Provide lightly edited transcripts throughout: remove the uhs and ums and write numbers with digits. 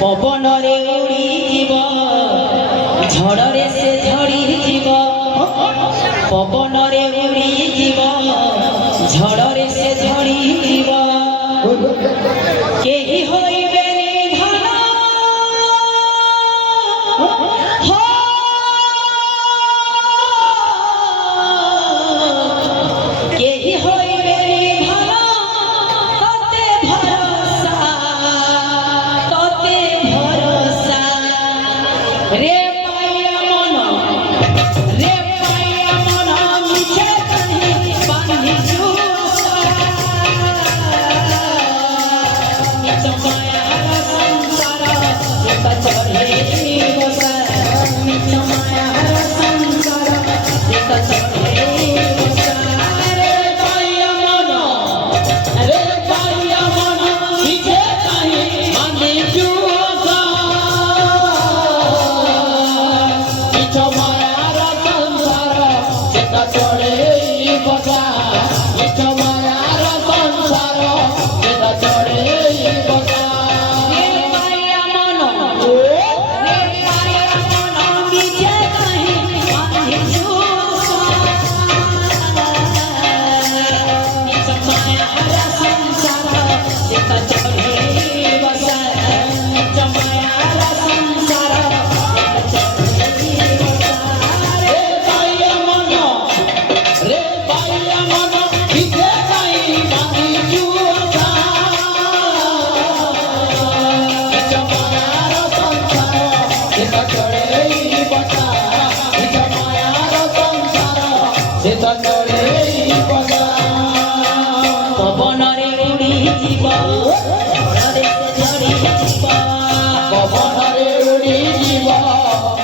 ପବନରେ ଉଡ଼ିଯିବ ଝଡ଼ରେ ସେ ଝଡ଼ିଯିବ ପବନରେ ଉଡ଼ିଯିବ ଝଡ଼ରେ ସେ ଝଡ଼ିଯିବ କେହି ହୋଇବେନି ଧନ କେହି ହୋଇବେନି ଧନ ତତେ ଭରସା রে পাইয়া মন মিছে বান্ধি পবନରେ উড়িଯିବ ঝড়ରେ ସେ ଝଡ଼ିଯିବ ପବନରେ ଉଡ଼ିଯିବ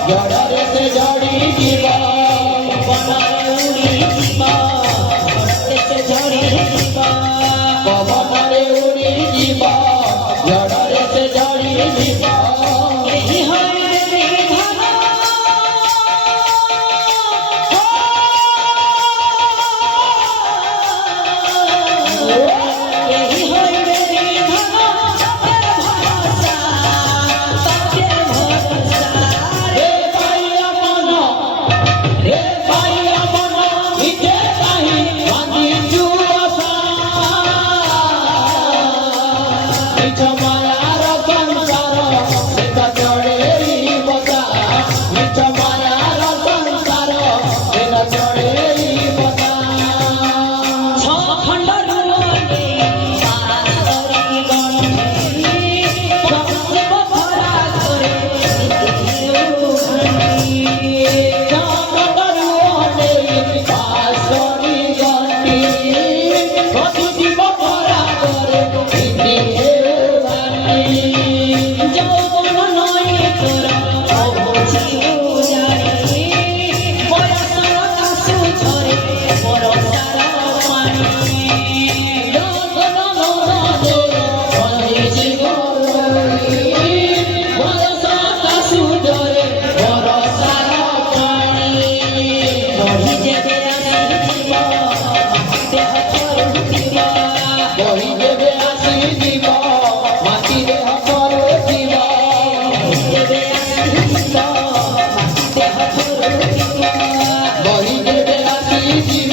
ଝଡ଼ରେ ସେ ଝଡ଼ିଯିବ ପବନରେ ଉଡ଼ିଯିବ ଝଡ଼ରେ ସେ ଝଡ଼ିଯିବ ପବନରେ ଉଡ଼ିଯିବ ଝଡ଼ରେ ସେ ଝଡ଼ିଯିବ କେହି ହୋଇବେନି ଧନ କେହି ହୋଇବେନି ଧନ ତତେ ଭରସା रे पाइया मन मिठे नहीं बांधी जुआसा मिठ मायार संसार सेता चढ़े बसा मिठ मायार संसार सेता चढ़े बसा ଖଣ୍ଡରୁ ପାସରି ଗଣ୍ଠି ପ୍ରସବ ଭରା କରେ যৌবন নয় তোর অবুঝি উজাড়ি বয়সর কাশু ঝরে বরসার পানি বহি যেতে আসিଯିବ দেহ ଥରୁଥିବ বহি দেবে আসিଯିব মাটি দেহ করুଥିବ যেতে আসিଯିବ দেহ ଥରୁଥିବ বহি দেবে আসিଯିব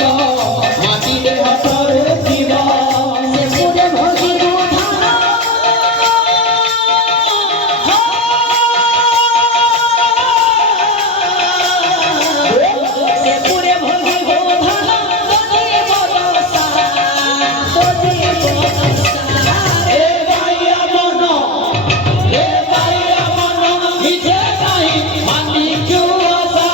মাটি দেহ করুଥିବ ସେ ପୁରେ ଭୋଗିବ ଧାନ ସେ ପୁରେ ଭୋଗିବ ଧାନ ତୋତେ ଭରସା রে পাইয়া মন মিঠে নাই বান্ধি জুয়াসা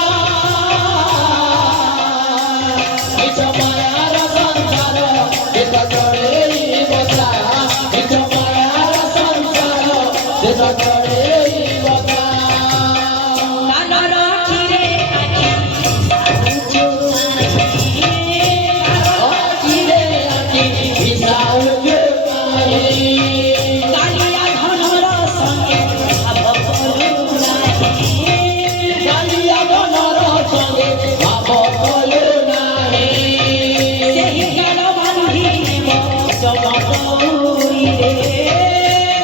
মিঠ মায়ার সংসার সেটা চড়ে বসা মিঠ মায়ার সংসার সেটা চড়ে বসা কানর আখিরে আখি সাজু আখিরে আখি হিসাউকে পাই কালিয়া ধনর সঙ্গে ভাব করু নাহি কালিয়া বনর সঙ্গে ভাব কলো নাহি ସେହି ଗାଲ ବାନ୍ଧି ନେବ ଚମକଉରିରେ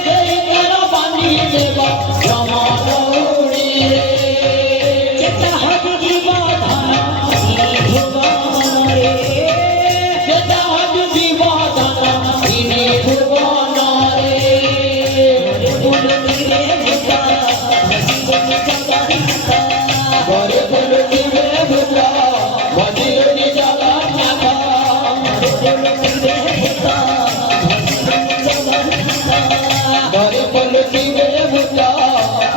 সেই গান বান্ধি দেব সকল শিবে ভূত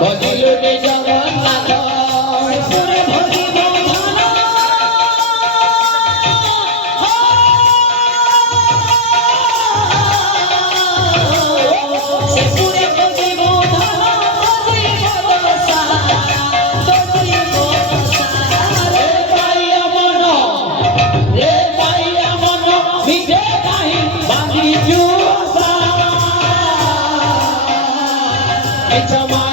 ভজিলু রে জগন্নাথ পুরে ভজিব ধন সে পুরে ভজিব ধন ভজিব সারা ভজিব সারা রে পাইয়া মন মিঠে নাহি বাঁধি জুসা মিছ মায়া